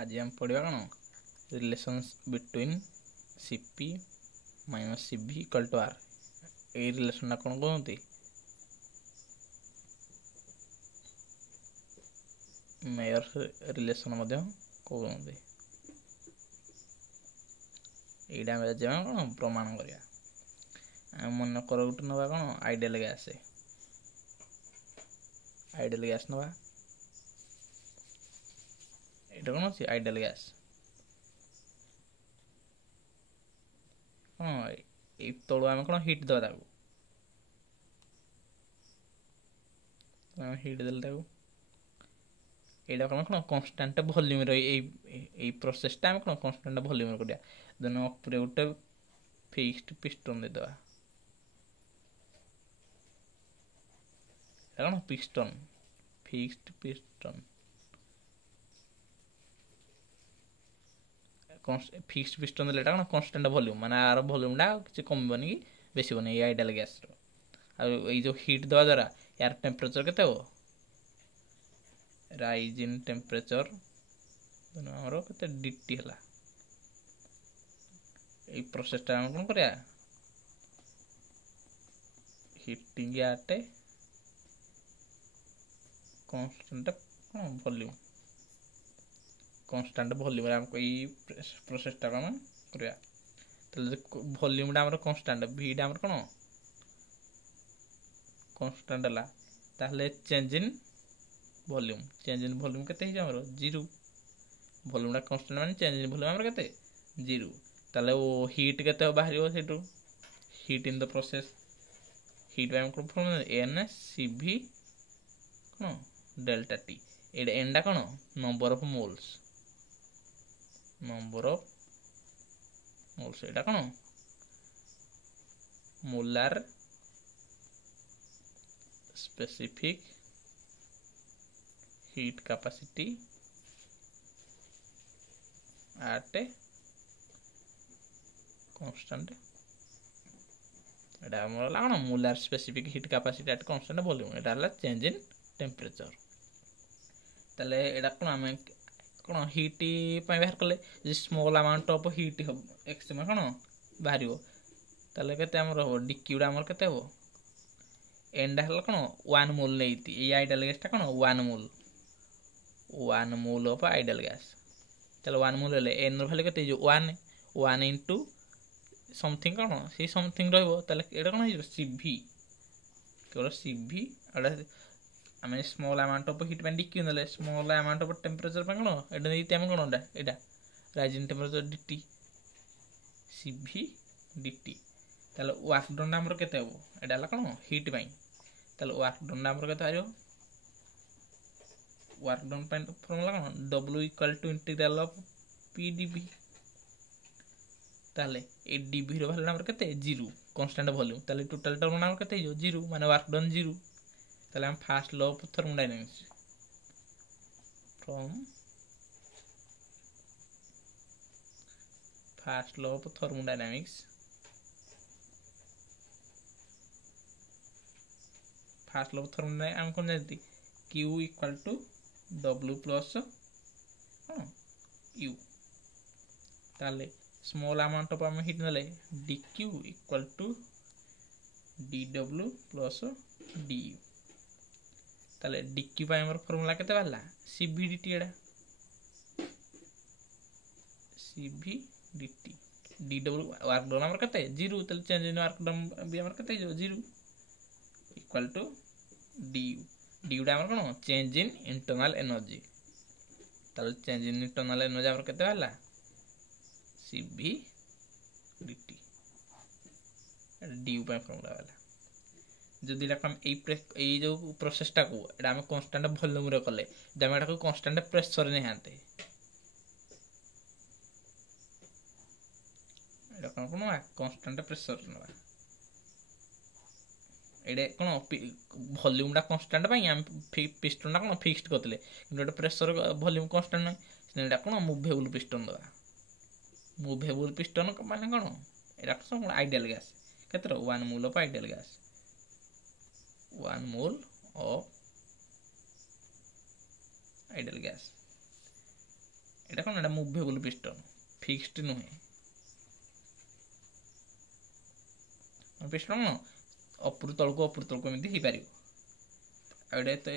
आज हम पढ़ा कौन relations between Cp minus Cv equal to R ये रिलेशन कौन कहते मेयर रिलेशन कहते यहाँ कौन प्रमाण करा मन कर गोटे ना कौन आइडियल गैस ना এটা কোন আছে আইডিয়াল গ্যাস কোন এই তলু আমি কোন হিট দেবা তাকু আমি হিট দেলে তাকু এইটা কোন কনস্ট্যান্ট ভলিউম রে এই প্রসেসটা আমি কোন কনস্ট্যান্ট ভলিউম রে করিয়া দেন উপরে গোটে ফিক্সড পিস্টন দে দেবা এটা কোন piston fixed piston fixed piston देले कौन कन्स्टाट वॉल्यूम माने आर वॉल्यूमटा किसी कमबनी कि बेसी बनी ये आइडियल गैस जो हीट देवा द्वारा यार टेम्परेचर केते हो राइज इन टेम्परेचर हमर केते डीटी हला ए प्रोसेसटा हम कोन करिया हीटिंग आटे कांस्टेंट वॉल्यूम कांस्टेंट वॉल्यूम रे हमको ई प्रोसेसटा हम करिया तले वॉल्यूमटा हमर कांस्टेंट भीटा हमर कोन कांस्टेंट हला ताहले चेंज इन वॉल्यूम केते हिज हमर 0 वॉल्यूमटा कांस्टेंट माने चेंज इन वॉल्यूम हमर केते 0 ताहले वो हीट केते बाहरियो सेटू heat in the process heat हम कोन फॉर्म n cv कोन डेल्टा t एडा एंडा कोन नंबर ऑफ मोल्स एटा कोन molar specific heat capacity at constant एटा हमर ला कोन molar specific heat capacity at constant volume एटा ला चेंज इन टेम्परेचर तले एटा कोन हमें कोन हीट पय बाहर कले जे small amount of heat x में कोन बाहरियो तले केते हमर हो डिक्यूडा हमर केते हो एंड हल कोन 1 मोल लेती ए आइडियल गैस ता कोन 1 मोल ऑफ आइडियल गैस चलो 1 मोल ले एन वैल्यू केते जो 1 इनटू समथिंग कोन से समथिंग रहबो तले एटा कोन हो सीवी केवल सीवी एटा आमे स्मॉल अमाउंट ऑफ हीट में डिक्यू नले स्मॉल अमाउंट ऑफ टेम्परेचर पर कोन एटा देती हम कोन एटा rise in temperature dt cv dt तले वर्क डन हमर केते हो एटा ला कोन हीट पई तले वर्क डन हमर केते आयो वर्क डन पई फॉर्मूला कोन w equal to integral of p dv तले ए dv रो वैल्यू हमर केते 0 कांस्टेंट वॉल्यूम तले टोटल टर्म हमर केते हो 0 माने वर्क डन 0 तले हम first law of thermodynamics from first law of thermodynamics हम कौन जानती Q equal to W plus U ताले स्मॉल अमाउंट ऑफ हम हीट नले dQ equal to dW plus du ताले dq पाई हमर फार्मूला केते बाला cv dt एडा cv dt dw work done हमर केते 0 ताले चेंज इन वर्क डन भी हमर केते 0 इक्वल टू du डा हमर कोन चेंज इन इंटरनल एनर्जी ताले चेंज इन इंटरनल एनर्जी हमर केते बाला cv dt du पाई फार्मूला बाला जदि हम ए जो प्रोसेसटा को एटा हम कांस्टेंट वॉल्यूम रे कले जमे एटा को कांस्टेंट प्रेशर ने हाते एटा कोन कांस्टेंट प्रेशर नबा एडे कोन वॉल्यूमटा कांस्टेंट पई हम पिस्टनटा कोन फिक्स्ड करतले किंतु एटा प्रेशर वॉल्यूम कांस्टेंट नै एटा कोन मूवेबल पिस्टन दबा मूवेबल पिस्टन माने कोन एटा कोन आइडियल गैस केतरो 1 mole of ideal gas 1 mole of ideal gas এটা কোন এটা মুভেবল পিস্টन ফিক্সড নুহে पिस्टन कौन अपुर तलक एमती हो पार तो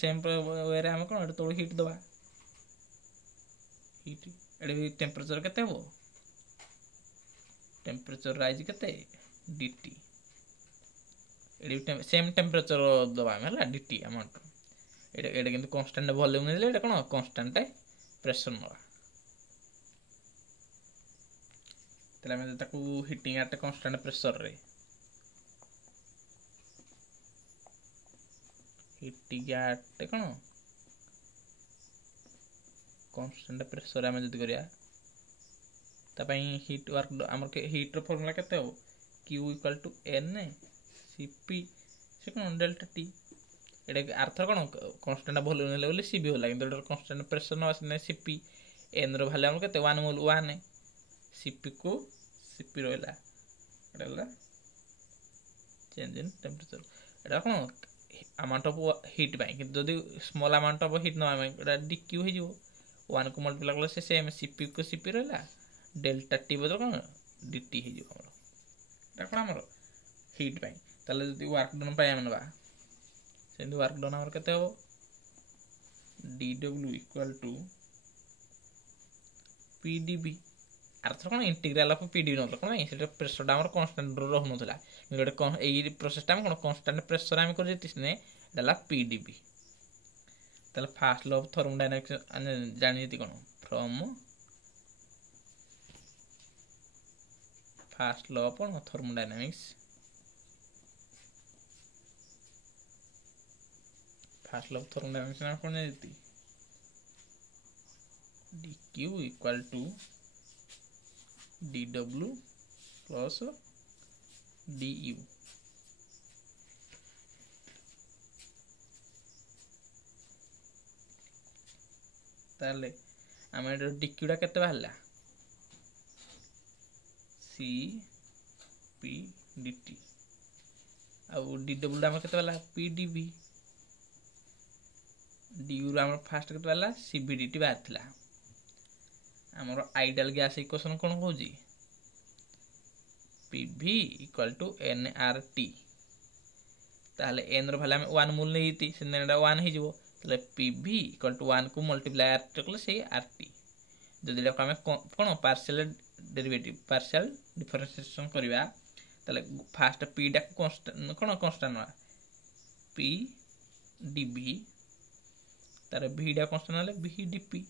सेम वे आम कौन तल हिट दबा हिट ये टेम्परेचर केते हो टेम्परेचर राइज केते dt ये सेम टेम्परेचर दबा है dt अमाउंट ये किंतु कांस्टेंट वॉल्यूम नहीं ये कौन कांस्टेंट प्रेशर नवा हिटिंग एट कांस्टेंट प्रेशर रे हिटिंग एट कौन कांस्टेंट प्रेशर आम जब करा हिट वर्क आम हिट फर्मुला केते हो Q equal to N Cp से कौन डेल्टा T ये अर्थ कौन कांस्टेंट वॉल्यूम नेले बोले Cp होला किंतु कांस्टेंट प्रेशर नवा से Cp N रो वैल्यू आम केते 1 मोल 1 Cp को Cp रहिला एटा चेंज इन टेम्परेचर एटा कौन अमाउंट ऑफ हीट बाय कि जदी स्मॉल अमाउंट ऑफ हीट नवा एटा dq हो जो 1 को मल्टीप्लाई करले से सेम Cp को Cp रहिला डेल्टा T बदल कौन dt हो जो हमरो एटा कौन हमरो हीट बाय ताले जदी वर्क डन पाय हमनबा सेंदी वर्क डन हमर केते हो dw इक्वल टू pdv अर्थ कौन इंटीग्रल ऑफ pdv न कौन से प्रेशर हमर कांस्टेंट रहनु थला गोटे एई प्रोसेस टाइम कौन कांस्टेंट प्रेशर हम कर जेतिसने डला pdv तले फास्ट लॉ ऑफ थर्मोडायनामिक्स जानि जति कौन from first law of thermodynamics ना कौन जति dq equal to dw plus du ताले आम dq केते बाहला Cp dt आउ dw आम केते बाहला pdv du आम फास्ट केते बाहला Cv dt बाहर थिला आमर आइडियल गैस इक्वेशन कौन कहूँ PV इक्वल टू nRT ताहले n रो भले 1 मोल नहीं थी से 1 ही जो ताहले PV इक्वल टू 1 को मल्टीप्लाई RT कले से RT जदि देखो हमें कौन पार्शियल डेरिवेटिव पार्शियल डिफरेंशिएशन करबा ताहले फास्ट p डा कांस्टेंट कौन कांस्टेंट ना p dv तारे v डा कांस्टेंट वाले v dp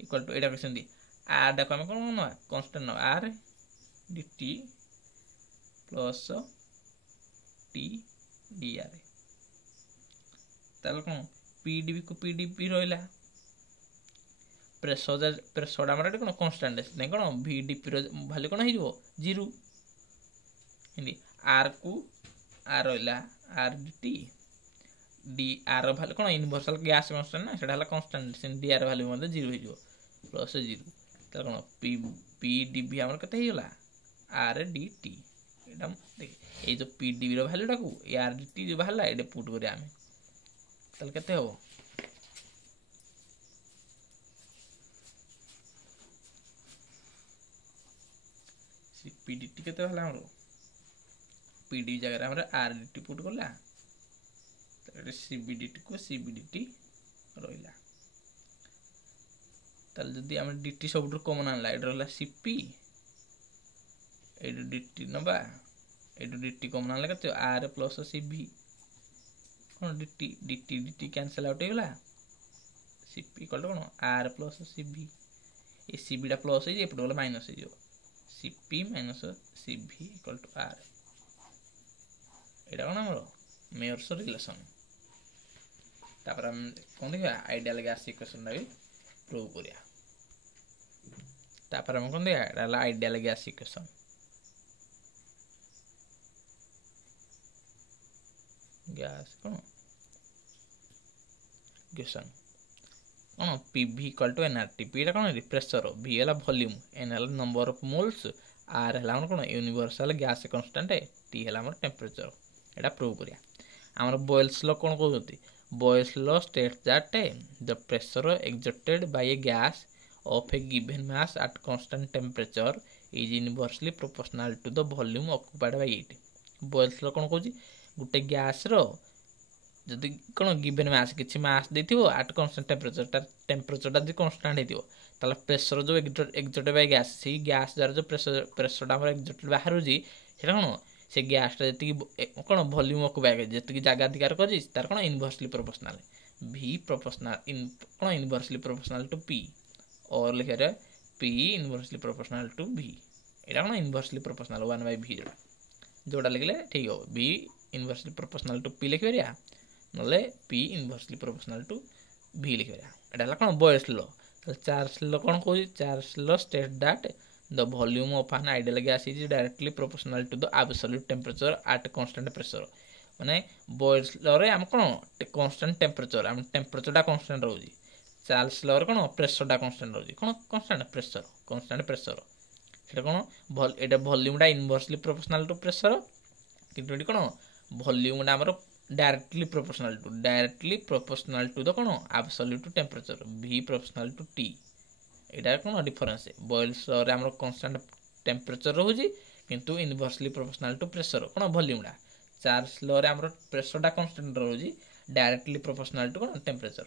equal to Etah question the r डा हम कौन ना कांस्टेंट ना r dt plus t dr ताले कौन pdv को pdv रहला प्रेशर हमर कौन कांस्टेंट नै कौन v dp रो वैल्यू कौन हो 0 हिंदी r को r रहला r dt dr वैल्यू कौन यूनिवर्सल गैस कांस्टेंट ना सेटा हला कांस्टेंट से dr वैल्यू मतलब 0 हो जो प्लस 0 त कौन p dv हमर कते हिला r dt एडम देख ए जो p dv रो वैल्यू टाको r dt जो बाहला एडे पुट करिया हम तल कते हो cp dt कते हला हमरो p dv जगह हमर r dt पुट करला त cv dt को cv dt रहिला ताल जदी हम dt सबुठ कॉमन आनला एड रहला cp एड dt नबा एड dt कॉमन आनला कते r प्लस cv कोन dt कैंसिल आउट हेला cp इक्वल टू कोन r प्लस cv ए cv डा प्लस हे एपड वाला माइनस हे जो cp minus cv equal to r एडा कोन हमरो मेयर्स रिलेशन तापर हम कोन देखा आइडियल गैस इक्वेशन ना भी प्रूव करिया तापर हम कोन देखा एडा आइडियल गैस इक्वेशन गैस कोन इक्वेशन कोन pv equal to nRT p एटा कोन प्रेशर v हला वॉल्यूम n हला नंबर ऑफ मोल्स r हला कोन यूनिवर्सल गैस कांस्टेंट t हला हमर टेम्परेचर एटा प्रूव करिया हमर बॉयल्स लॉ कोन कहउती Boyle's law states that the pressure exerted by a gas of a given mass at constant temperature is inversely proportional to the volume occupied by it. Boyle's law कौन कहूँ गोटे gas रो जदि कौन given mass किसी mass देथिबो at constant temperature जदि constant हेतिबो ताले प्रेशर जो एक्सर्टेड बाय गैस सी गैस द्वारा जो प्रेशर हमर एक्सर्टेड बाहर होजी सेटा कौन से गैस जति कौन वॉल्यूम ऑक्युपाई जति जगह अधिकार करी तार कौन इनवर्सली प्रोपोर्शनल v प्रोपोर्शनल कौन इनवर्सली प्रोपोर्शनल टू p और लिखे रे p inversely proportional to v एटा कौन इनवर्सली प्रोपोर्शनल 1/v जोड़ा लिखले ठीक हो v inversely proportional to p लिखे रिया नले p inversely proportional to v लिखे रिया एटा कौन बॉयल्स लॉ तो चार्ल्स लॉ कौन कहू Charles law state that the volume of an ideal gas is directly proportional to the absolute temperature at constant pressure माने बॉयल्स लॉ रे हम कोन कांस्टेंट टेम्परेचर हम टेम्परेचर टा कांस्टेंट रहउजी चार्ल्स लॉ रे कोन प्रेशर टा कांस्टेंट रहउजी कोन कांस्टेंट प्रेशर सेटा कोन एटा वॉल्यूम टा इनवर्सली प्रोपोर्शनल टू प्रेशर किंतु एटी कोन वॉल्यूम टा हमर डायरेक्टली प्रोपोर्शनल टू द कोन absolute temperature v proportional to t एटा कोन डिफरेंस बॉयल्स लॉ रे हमर कांस्टेंट टेम्परेचर रहउजी किंतु इनवर्सली प्रोपोर्शनल टू प्रेशर कोन वॉल्यूम टा चार्ल्स लॉ रे हमर प्रेशर टा कांस्टेंट रहउजी डायरेक्टली प्रोपोर्शनल टू कोन टेम्परेचर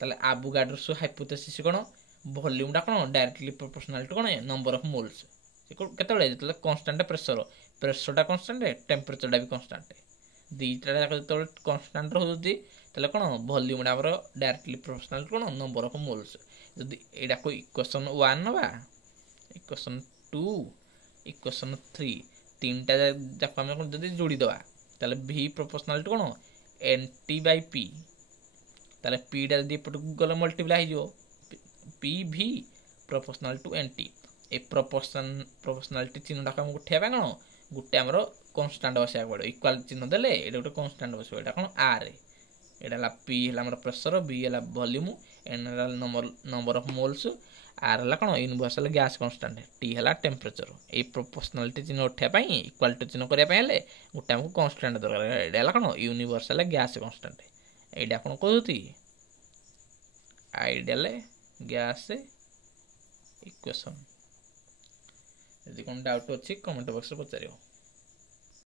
ताले एवोगाड्रोस हाइपोथेसिस कोन वॉल्यूम टा कोन डायरेक्टली प्रोपोर्शनल टू कोन नंबर ऑफ मोल्स केतले जतले कांस्टेंट प्रेशर टा कांस्टेंट टेम्परेचर टा भी कांस्टेंट दीटा जतले कांस्टेंट रहउजी ताले कोन वॉल्यूम टा हमर डायरेक्टली प्रोपोर्शनल टू कोन नंबर ऑफ मोल्स जदि एटा को इक्वेशन 1 नबा इक्वेशन 2 इक्वेशन 3 तीनटा जाक हम जदि जोड़ी दवा ताले v प्रोपोर्शनल टू कोन nt बाय p ताले p टा जदि पट गल मल्टीप्लाई हो pv प्रोपोर्शनल टू nt ए प्रोपोर्शनलिटी चिन्हटा हम उठेबा कोन गुटे हमरो कांस्टेंट बसिया पड़ो इक्वल चिन्ह देले एटा गुटे कांस्टेंट बसियो एटा कोन r एटा ला p हला हमर प्रेशर v हला वॉल्यूम n हला नंबर ऑफ मोल्स r हला कोन यूनिवर्सल गैस कांस्टेंट t हला टेम्परेचर ए प्रोपोर्शनलिटी चिन्ह उठे पई इक्वल टू चिन्ह करिया पई हले गुटे हमको कांस्टेंट दरकार एटा हला कोन यूनिवर्सल गैस कांस्टेंट एटा कोन कहउती आइडियल गैस इक्वेशन यदि कोन डाउट अछि कमेंट बॉक्स रे पचारियो।